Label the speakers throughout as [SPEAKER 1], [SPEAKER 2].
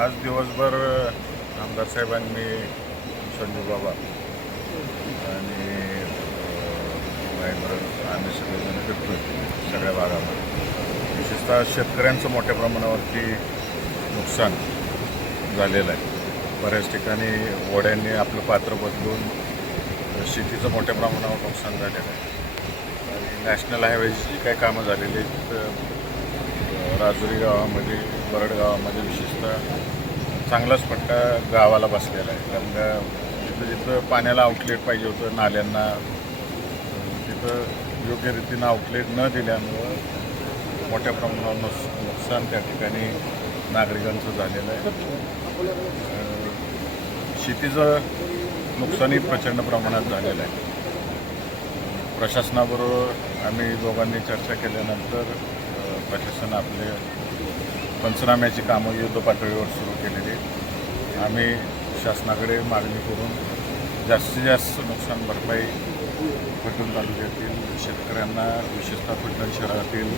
[SPEAKER 1] आज दिवसभर आमदार साहेबांनी संजू बाबा आणि आम्ही सगळेजण फिरतो सगळ्या भागामध्ये. विशेषतः शेतकऱ्यांचं मोठ्या प्रमाणावरती नुकसान झालेलं आहे. बऱ्याच ठिकाणी वड्यांनी आपलं पात्र बदलून शेतीचं मोठ्या प्रमाणावर नुकसान झालेलं आहे. आणि नॅशनल हायवेची काही कामं झालेली आहेत राजुरी गावामध्ये बरड गावामध्ये विशेषतः चांगलाच फटका गावाला बसलेला आहे. कारण का जिथं जिथं पाण्याला आउटलेट पाहिजे होतं नाल्यांना तिथं योग्य रीतीनं आउटलेट न दिल्यामुळं मोठ्या प्रमाणावर नुस नुकसान त्या ठिकाणी नागरिकांचं झालेलं आहे. शेतीचं नुकसानही प्रचंड प्रमाणात झालेलं आहे. प्रशासनाबरोबर आम्ही दोघांनी चर्चा केल्यानंतर प्रशासन आपले पंचनाम्याची कामं युद्ध पातळीवर सुरू केलेली आम्ही शासनाकडे मागणी करून जास्तीत जास्त नुकसान भरपाई फलटण तालुक्यातील शेतकऱ्यांना विशेषतः फलटण शहरातील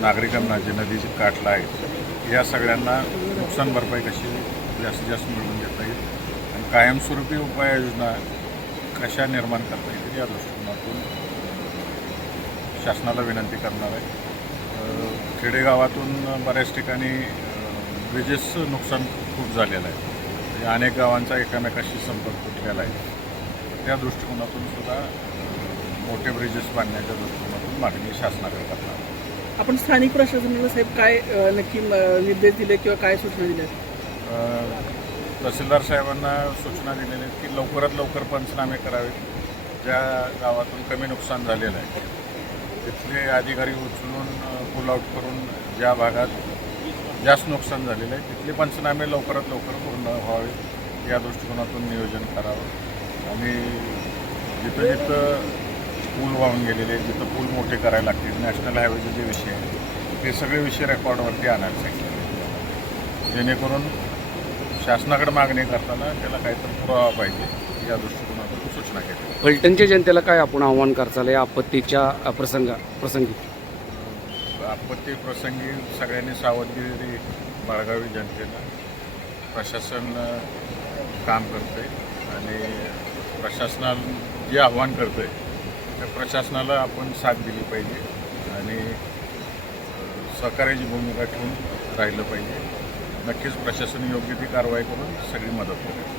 [SPEAKER 1] नागरिकांना जे नदीची काठला आहे. या सगळ्यांना नुकसान भरपाई कशी जास्तीत जास्त मिळवून देता येईल? आणि कायमस्वरूपी उपाययोजना कशा निर्माण करता येतील या दृष्टिकोनातून शासनाला विनंती करणार आहे. खेडेगावातून बऱ्याच ठिकाणी ब्रिजेसचं नुकसान खूप झालेलं आहे. म्हणजे अनेक गावांचा एकमेकाशी संपर्क तुटलेला आहे. त्या दृष्टिकोनातून सुद्धा मोठे ब्रिजेस बांधण्याच्या दृष्टिकोनातून मागणी शासनाकडे करणार.
[SPEAKER 2] आपण स्थानिक प्रशासनाला साहेब काय नक्की निर्देश दिले किंवा काय सूचना दिल्या?
[SPEAKER 1] तहसीलदार साहेबांना सूचना दिलेल्या आहेत की लवकरात लवकर पंचनामे करावेत. ज्या गावातून कमी नुकसान झालेलं आहे. तिथले अधिकारी उचलून पुल आउट करून ज्या भागात जास्त नुकसान झालेलं आहे तिथले पंचनामे लवकरात लवकर पूर्ण व्हावे या दृष्टिकोनातून नियोजन करावं. आणि जिथं जिथं पूल वाहून गेलेले जिथं पूल मोठे करायला लागतील नॅशनल हायवेचे जे विषय आहेत हे सगळे विषय रेकॉर्डवरती आणायला सांगितले जेणेकरून शासनाकडे मागणी करताना त्याला काहीतरी पुरावा पाहिजे या दृष्टीने सूचना केल्या
[SPEAKER 3] फलटणच्या जनतेला काय आपण आव्हान करचाल या आपत्तीच्या प्रसंग प्रसंगी?
[SPEAKER 1] आपत्ती प्रसंगी सगळ्यांनी सावधगिरी बाळगावी जनतेनं. प्रशासन काम करते आणि प्रशासनाला जे आव्हान करते त्या प्रशासनाला आपण साथ दिली पाहिजे आणि सहकार्याची भूमिका ठेवून राहिलं पाहिजे. नक्कीच प्रशासन योग्य ती कारवाई करून सगळी मदत करेल.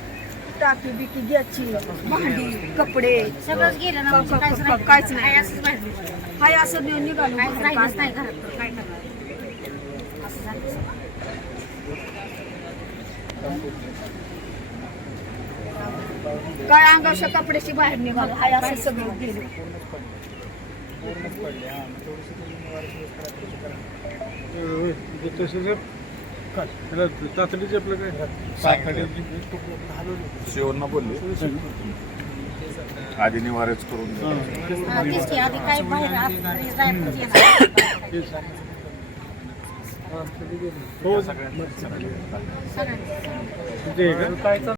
[SPEAKER 4] टाकी बिकी घ्यायची भांडी कपडे
[SPEAKER 5] सगळंच गेलं ना म्हणजे काहीच राहिलं
[SPEAKER 4] काहीच
[SPEAKER 5] नाही. असंच
[SPEAKER 4] हाय असं नेऊन निघालो
[SPEAKER 5] काहीच
[SPEAKER 4] बाहेर.
[SPEAKER 5] राहिलंच नाही घरात तर काय करणार असं झालं सगळं.
[SPEAKER 4] काय अंगावच्या कपड्याची बाहेर निघालो हाय असं सगळं गेलं
[SPEAKER 1] शिवण्णा बोलले आधी निवारेच करून द्या.
[SPEAKER 5] हा, तेच की आधी काय बाहेर आत घरी जायचं येणार.
[SPEAKER 1] सगळ्यांना.
[SPEAKER 5] सगळ्यांचं